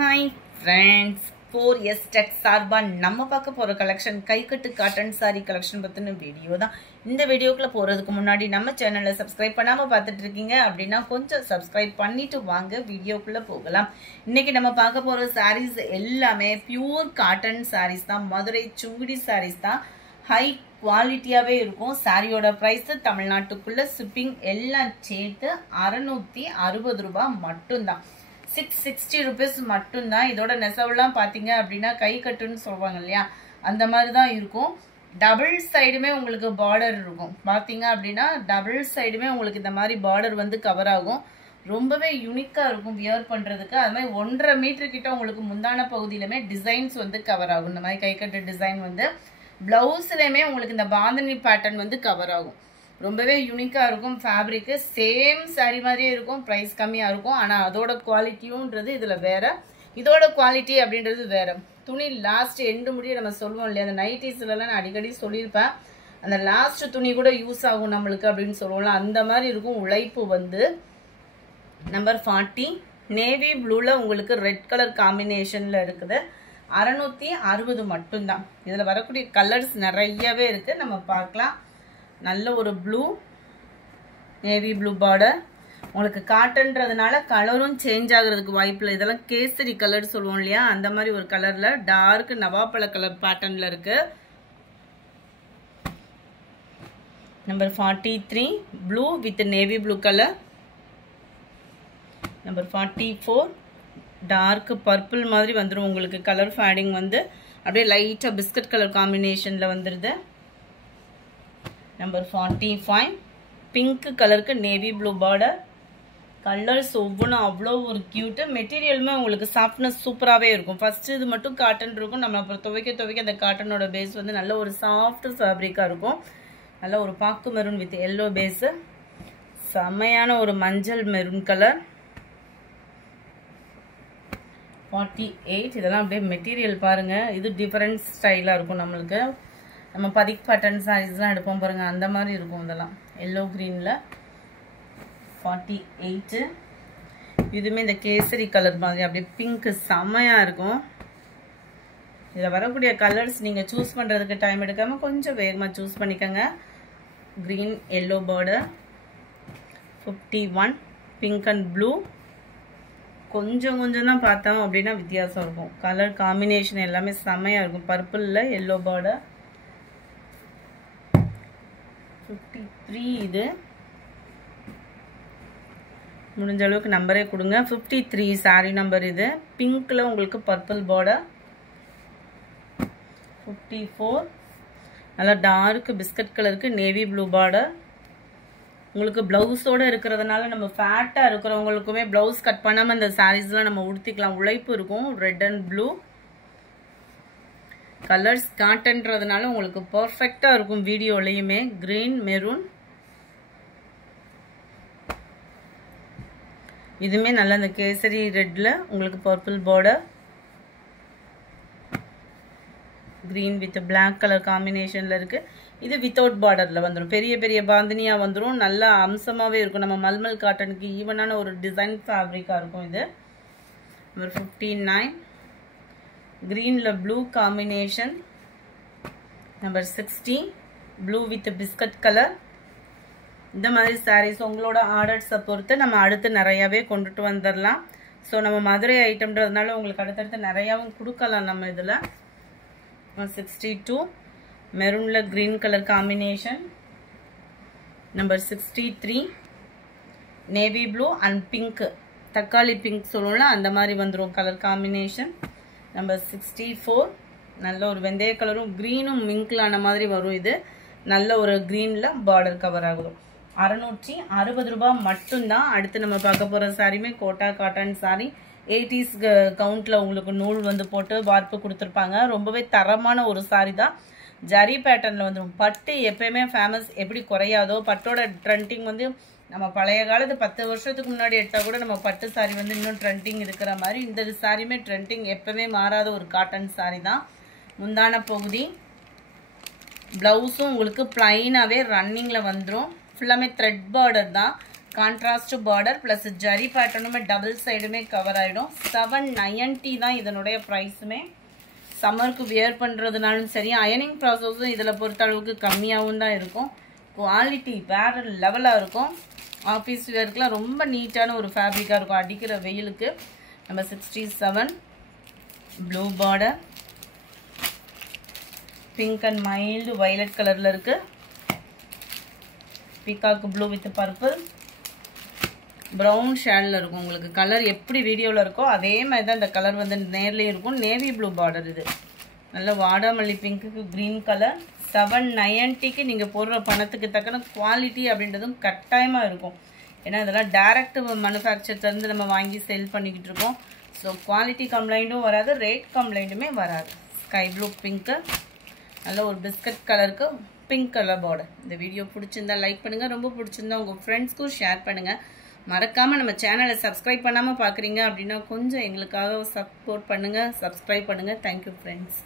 Hi friends, 4S Tech சார்பா நம்ம பார்க்க போற கலெக்ஷன் கைக்கட்டு காட்டன் சாரி கலெக்ஷன் பத்தின வீடியோ தான். இந்த வீடியோக்குள்ள போறதுக்கு முன்னாடி நம்ம சேனலை சப்ஸ்கிரைப் பண்ணாம பார்த்துட்டு இருக்கீங்க அப்படின்னா கொஞ்சம் சப்ஸ்கிரைப் பண்ணிட்டு வாங்க வீடியோக்குள்ள போகலாம். இன்னைக்கு நம்ம பார்க்க போற சாரீஸ் எல்லாமே பியூர் காட்டன் சாரீஸ் தான். மதுரை சுங்குடி சாரீஸ் தான். ஹை குவாலிட்டியாவே இருக்கும். சாரியோட பிரைஸ் தமிழ்நாட்டுக்குள்ள ஷிப்பிங் எல்லாம் சேர்த்து 660 ரூபாய் மட்டும்தான். 660 rupees மட்டும்தான். இதோட நெசவுலாம் பாத்தீங்க அப்படின்னா கை கட்டுன்னு சொல்லுவாங்க இல்லையா, அந்த மாதிரி தான் இருக்கும். டபுள் சைடுமே உங்களுக்கு பார்டர் இருக்கும். பாத்தீங்க அப்படின்னா டபுள் சைடுமே உங்களுக்கு இந்த மாதிரி பார்டர் வந்து கவர் ஆகும். ரொம்பவே யூனிக்கா இருக்கும் வியர் பண்றதுக்கு. அது மாதிரி 1.5 மீட்டர் கிட்ட உங்களுக்கு முந்தான பகுதியிலுமே டிசைன்ஸ் வந்து கவர் ஆகும். இந்த மாதிரி கை கட்டு டிசைன் வந்து பிளவுஸ்லயுமே உங்களுக்கு இந்த பாந்தனி பேட்டர்ன் வந்து கவர் ஆகும். ரொம்பவே யூனிக்கா இருக்கும். ஃபேப்ரிக் சேம் சாரி மாதிரியே இருக்கும். பிரைஸ் கம்மியா இருக்கும். ஆனா அதோட குவாலிட்டியும்ன்றது இதுல வேற, இதோட குவாலிட்டி அப்படின்றது வேற. துணி லாஸ்ட் எண்டு முடிய நம்ம சொல்லுவோம் இல்லையா, அந்த நைட்டிஸ்ல எல்லாம் நான் அடிக்கடி சொல்லியிருப்பேன், அந்த லாஸ்ட் துணி கூட யூஸ் ஆகும் நம்மளுக்கு அப்படின்னு சொல்லுவோம்ல, அந்த மாதிரி இருக்கும். உழைப்பு வந்து நம்பர் 40 நேவி ப்ளூல உங்களுக்கு ரெட் கலர் காம்பினேஷன்ல இருக்குது. 660 மட்டும்தான். இதுல வரக்கூடிய கலர்ஸ் நிறையவே இருக்கு, நம்ம பார்க்கலாம். நல்ல ஒரு ப்ளூ, நேவி ப்ளூ பார்டர். உங்களுக்கு காட்டன்றதுனால கலரும் சேஞ்ச் ஆகுறதுக்கு வாய்ப்பு இல்லை. இதெல்லாம் கேசரி கலர் சொல்லுவோம் இல்லையா, அந்த மாதிரி ஒரு கலர்ல டார்க் நவாப்பழ கலர் பேட்டர்ன்ல இருக்கு. Number 43 blue with navy blue colour. Number 44 dark purple மாதிரி வந்துடும் உங்களுக்கு. கலர் ஃபேடிங் வந்து அப்படியே லைட்டா பிஸ்கட் கலர் காம்பினேஷன்ல வந்துருது. நம்பர் 45 பிங்க் கலருக்கு நேவி ப்ளூ பார்டர். கலர்ஸ் ஒவ்வொன்றும் அவ்வளோ ஒரு கியூட்டு. மெட்டீரியலுமே உங்களுக்கு சாஃப்ட்னஸ் சூப்பராகவே இருக்கும். ஃபர்ஸ்ட் இது மட்டும் காட்டன் இருக்கும். நம்ம அப்புறம் துவைக்க அந்த காட்டனோட பேஸ் வந்து நல்ல ஒரு சாஃப்ட் ஃபேப்ரிக்காக இருக்கும். நல்ல ஒரு பாக்கு மெரூன் வித் எல்லோ பேஸு. செம்மையான ஒரு மஞ்சள் மெரூன் கலர். 48 இதெல்லாம் அப்படியே மெட்டீரியல் பாருங்க. இது டிஃபரெண்ட் ஸ்டைலாக இருக்கும் நம்மளுக்கு. நம்ம பதிக் பேட்டர்ன் சாரீஸ்லாம் எடுப்போம் பாருங்க, அந்த மாதிரி இருக்கும். இதெல்லாம் எல்லோ கிரீன்ல. 48 இதுவுமே இந்த கேசரி கலர் மாதிரி அப்படியே பிங்க் செம்மையா இருக்கும். இதில் வரக்கூடிய கலர்ஸ் நீங்க சூஸ் பண்றதுக்கு டைம் எடுக்காம கொஞ்சம் வேகமா சூஸ் பண்ணிக்கோங்க. Green yellow border. 51 pink and blue. கொஞ்சம் தான் பார்த்தோம் அப்படின்னா வித்தியாசம் இருக்கும். கலர் காம்பினேஷன் எல்லாமே செம்மையா இருக்கும். பர்பிள்ல எல்லோ பார்டர். 53 இது முடிஞ்ச அளவுக்கு நம்பரே கொடுங்க. 53 சாரி நம்பர் இது. பிங்க்ல உங்களுக்கு பர்பிள் பார்டர். 54 நல்லா டார்க் பிஸ்கட் கலருக்கு நேவி ப்ளூ பார்டர். உங்களுக்கு பிளவுஸோட இருக்கிறதுனால நம்ம ஃபேட்டா இருக்கிறவங்களுக்குமே பிளவுஸ் கட் பண்ணாம இந்த சாரீஸ்லாம் நம்ம உடுத்திக்கலாம். உழைப்பு இருக்கும். ரெட் அண்ட் ப்ளூ கலர்ஸ் காட்டன்றதுனால உங்களுக்கு பர்ஃபெக்டா இருக்கும் வீடியோலயுமே. Green maroon. இதுமே நல்ல இந்த கேசரி ரெட்ல உங்களுக்கு purple border. Green with black colour காம்பினேஷன்ல இருக்கு. இது வித்தவுட் பார்டர்ல வந்துடும். பெரிய பாந்தினியா வந்துடும். நல்ல அம்சமாவே இருக்கும். நம்ம மல்மல் காட்டனுக்கு ஈவனான ஒரு டிசைன் ஃபேப்ரிக்கா இருக்கும் இது. நம்பர் 59 கிரீன்ல blue combination. Number 60 blue with biscuit colour. இந்த மாதிரி சாரீஸ் உங்களோட ஆர்டர்ஸை பொறுத்து நம்ம அடுத்து நிறையவே கொண்டுட்டு வந்துடலாம். ஸோ நம்ம மதுரை ஐட்டம்ன்றதுனால உங்களுக்கு அடுத்தடுத்து நிறையாவும் கொடுக்கலாம் நம்ம இதில். 62 மெரூன்ல green colour combination. Number 63 navy blue and pink, தக்காளி பிங்க் சொல்லுவோம்ல, அந்த மாதிரி வந்துடும் கலர் காம்பினேஷன். நம்பர் 64 நல்ல ஒரு வெந்தய கலரும் கிரீனும் மிங்க்லான மாதிரி வரும். இது நல்ல ஒரு கிரீன்ல பார்டர் கவர் ஆகும். 660 ரூபாய் மட்டும்தான். அடுத்து நம்ம பார்க்க போற சாரியுமே கோட்டா காட்டன் சாரி. 80s கவுண்ட்ல உங்களுக்கு நூல் வந்து போட்டு வார்ப்பு கொடுத்துருப்பாங்க. ரொம்பவே தரமான ஒரு சாரி தான். ஜரி பேட்டர்ன்ல வந்துடும். பட்டு எப்பயுமே ஃபேமஸ், எப்படி குறையாதோ பட்டோட ட்ரெண்டிங் வந்து நம்ம பழைய காலத்து 10 வருஷத்துக்கு முன்னாடி எடுத்தா கூட நம்ம பட்டு சாரி வந்து இன்னும் ட்ரெண்டிங் இருக்கிற மாதிரி இந்த சாரியுமே ட்ரெண்டிங் எப்பவுமே மாறாத ஒரு காட்டன் சாரி தான். முந்தான பகுதி பிளவுஸும் உங்களுக்கு பிளைனாவே ரன்னிங்ல வந்துடும். ஃபுல்லாமே த்ரெட் பார்டர் தான். கான்ட்ராஸ்ட் பார்டர் ப்ளஸ் ஜரி பேட்டர்னுமே டபுள் சைடுமே கவர் ஆகிடும். 790 தான் இதனுடைய ப்ரைஸுமே. சம்மருக்கு வியர் பண்ணுறதுனாலும் சரி, அயனிங் ப்ராசஸும் இதில் பொறுத்த அளவுக்கு கம்மியாகவும் தான் இருக்கும். குவாலிட்டி வேறு லெவலாக இருக்கும். ஆஃபீஸ் வியர்க்குலாம் ரொம்ப நீட்டான ஒரு ஃபேப்ரிக்காக இருக்கும் அடிக்கிற வெயிலுக்கு. நம்ம 67 blue border, pink and mild violet கலரில் இருக்குது. Peacock blue with purple brown ஷேடில் இருக்கும். உங்களுக்கு கலர் எப்படி வீடியோவில் இருக்கோ அதே மாதிரி தான் இந்த கலர் வந்து நேர்லேயும் இருக்கும். நேவி ப்ளூ பார்டர் இது. நல்ல வாடாமல்லி பிங்க்குக்கு க்ரீன் கலர். 790க்கு நீங்கள் போடுற பணத்துக்கு தக்கன குவாலிட்டி அப்படின்றதும் கட்டாயமாக இருக்கும். ஏன்னா இதெல்லாம் டைரக்ட் மேனுஃபேக்சர்லேருந்து நம்ம வாங்கி சேல் பண்ணிக்கிட்டு இருக்கோம். ஸோ குவாலிட்டி கம்ப்ளைண்ட்டும் வராது, ரேட் கம்ப்ளைண்ட்டுமே வராது. ஸ்கை ப்ளூ பிங்க்கு, நல்ல ஒரு பிஸ்கட் கலருக்கு பிங்க் கலர் பார்டர். இந்த வீடியோ பிடிச்சிருந்தா லைக் பண்ணுங்கள், ரொம்ப பிடிச்சிருந்தா உங்கள் ஃப்ரெண்ட்ஸ்க்கும் ஷேர் பண்ணுங்கள். மறக்காமல் நம்ம சேனலை சப்ஸ்கிரைப் பண்ணாமல் பார்க்குறீங்க அப்படின்னா கொஞ்சம் எங்களுக்காக சப்போர்ட் பண்ணுங்கள், சப்ஸ்கிரைப் பண்ணுங்கள். Thank you friends.